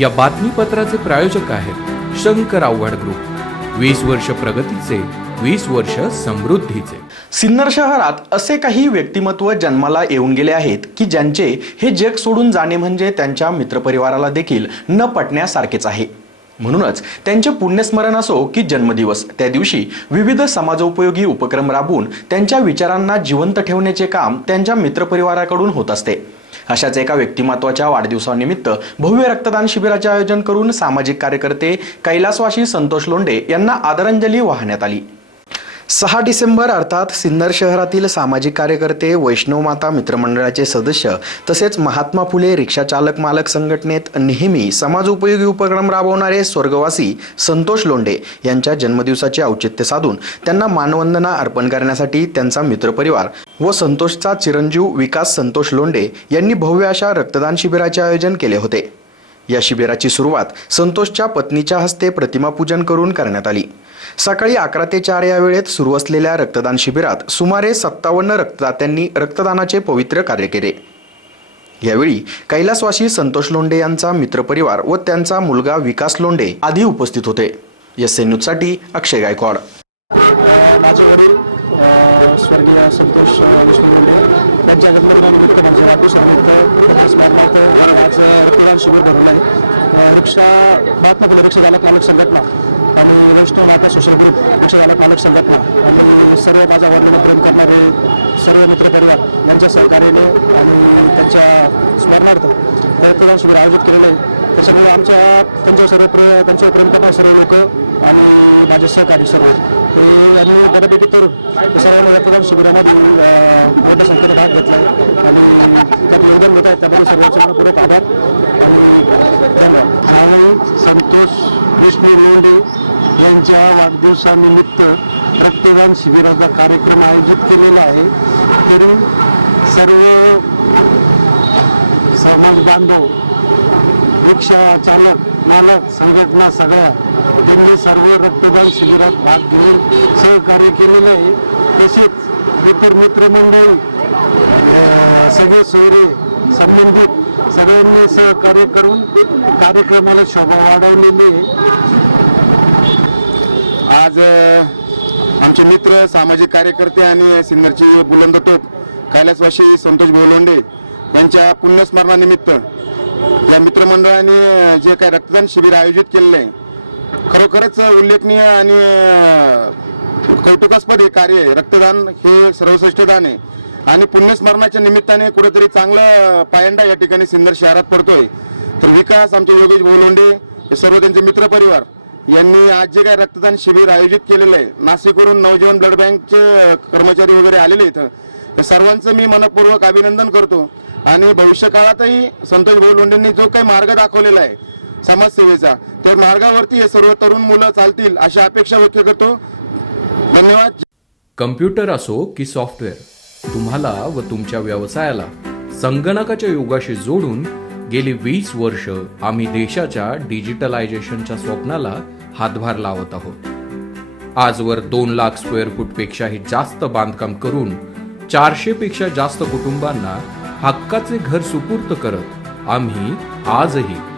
या बातमीपत्राचे प्रायोजक आहेत शंकर आव्हाड ग्रुप. वीस वर्ष प्रगतीचे वीस वर्ष समृद्धीचे. सिन्नर शहरात असे काही व्यक्तिमत्व जन्माला येऊन गेले आहेत की ज्यांचे हे जग सोडून जाणे म्हणजे त्यांच्या मित्रपरिवाराला देखील न पटण्यासारखेच आहे. म्हणूनच त्यांचे पुण्यस्मरण असो की जन्मदिवस त्या दिवशी विविध समाजोपयोगी उपक्रम राबवून त्यांच्या विचारांना जिवंत ठेवण्याचे काम त्यांच्या मित्रपरिवाराकडून होत असते. अशाच एका व्यक्तिमत्वाच्या वाढदिवसानिमित्त भव्य रक्तदान शिबिराचे आयोजन करून सामाजिक कार्यकर्ते कैलासवासी संतोष लोंढे यांना आदरांजली वाहण्यात आली. सहा डिसेंबर अर्थात सिन्नर शहरातील सामाजिक कार्यकर्ते वैष्णव माता मित्रमंडळाचे सदस्य तसेच महात्मा फुले रिक्षाचालक मालक संघटनेत नेहमी समाज उपयोगी उपक्रम राबवणारे स्वर्गवासी संतोष लोंढे यांच्या जन्मदिवसाचे औचित्य साधून त्यांना मानवंदना अर्पण करण्यासाठी त्यांचा मित्रपरिवार व संतोषचा चिरंजीव विकास संतोष लोंढे यांनी भव्य अशा रक्तदान शिबिराचे आयोजन केले होते. या शिबिराची सुरुवात संतोषच्या पत्नीच्या हस्ते प्रतिमापूजन करून करण्यात आली. सकाळी अकरा ते चार या वेळेत सुरू असलेल्या रक्तदान शिबिरात सुमारे सत्तावन्न रक्तदात्यांनी रक्तदानाचे पवित्र कार्य केले. यावेळी कैलासवासी संतोष लोंढे यांचा मित्रपरिवार व त्यांचा मुलगा विकास लोंढे आधी उपस्थित होते. एस एन न्यूजसाठी अक्षय गायकवाड. माझे वडील स्वर्गीय संतोष विष्णू लोंढे यांच्या जन्मदिनानिमित्त म्हणजे वाटू त्यांच्या स्मरणार्थ आज रक्तदान शिबिर भरवलं आहे. रिक्षा महात्मा फुले रिक्षा चालक मालक संघटना आणि वैष्णव माता सोशल ग्रुप रिक्षा चालक मालक संघटना आणि सर्व माझ्या वडिलांना प्रेम करणारे सर्व मित्रपरिवार यांच्या सहकार्याने आणि त्यांच्या स्मरणार्थ हे रक्तदान शिबिर आयोजित केलेलं आहे. त्याच्यामुळे आमच्या त्यांच्यावर सर्व प्रे त्यांच्यावर प्रेम करणारे सर्व लोक आणि माझे सहकारी सर्व हे यांनी बऱ्यापैकी तरुण सर्वांनी रक्तदान शिबिरामध्ये मोठ्या संख्येने भाग घेतला आहे आणि त्यात योगदान देत आहेत. त्याबद्दल सर्वांचे मनपूर्वक आभार आणि धन्यवाद. जावई संतोष विष्णू लोंडे यांच्या वाढदिवसानिमित्त रक्तदान शिबिराचा कार्यक्रम आयोजित केलेला आहे. तरी सर्व समाज बांधव रिक्षा चालक मालक संघटना सगळ्या त्यांनी सर्व रक्तदान शिबिरात भाग घेऊन सहकार्य केलेलं आहे. तसेच इतर मित्रमंडळी सगळे सोयरे संबंधित सगळ्यांनी सहकार्य करून कार्यक्रमाला शोभा वाढवलेली आहे. आज आमचे मित्र सामाजिक कार्यकर्ते आणि सिन्नरची बुलंद तोप कैलासवासी संतोष बोलोंडे यांच्या पुण्यस्मरणानिमित्त या मित्रमंडळाने जे काही रक्तदान शिबिर आयोजित केलेलं आहे खरोखरच उल्लेखनीय आणि कौतुकास्पद हे कार्य आहे. रक्तदान हे सर्वश्रेष्ठ दान आहे. आणि पुण्यस्मरणाच्या निमित्ताने कुठंतरी चांगलं पायंडा या ठिकाणी सिन्नर शहरात पडतोय. तर विकास आमचे योगेश बोलोंडे हे सर्व त्यांचे मित्रपरिवार यांनी आज जे काही रक्तदान शिबिर आयोजित केलेलं आहे नाशिकवरून नवजीवन ब्लड बँकचे कर्मचारी वगैरे आलेले इथं या सर्वांचं मी मनपूर्वक अभिनंदन करतो. आणि भविष्यकाळातही संतोष भाऊ लोंढेंनी जो काही मार्ग दाखवलेला आहे समाजसेवेचा. तर मार्गावरती हे सर्व तरुण मुलं चालतील अशी अपेक्षा व्यक्त करतो. धन्यवाद. कम्प्युटर असो की सॉफ्टवेअर तुम्हाला व तुमच्या व्यवसायाला संगणकाच्या योगाशी जोडून गेली वीस वर्ष आम्ही देशाच्या डिजिटलायझेशनच्या स्वप्नाला हातभार लावत आहोत. आजवर दोन लाख स्क्वेअर फूटपेक्षाही जास्त बांधकाम करून चारशे पेक्षा जास्त कुटुंबांना हक्काचे घर सुपूर्त करत आम्ही आजही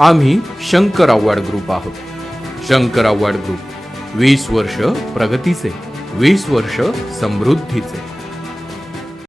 आम्ही शंकर आव्हाड ग्रुप आहोत. शंकर आव्हाड ग्रुप वीस वर्ष प्रगतीचे वीस वर्ष समृद्धीचे.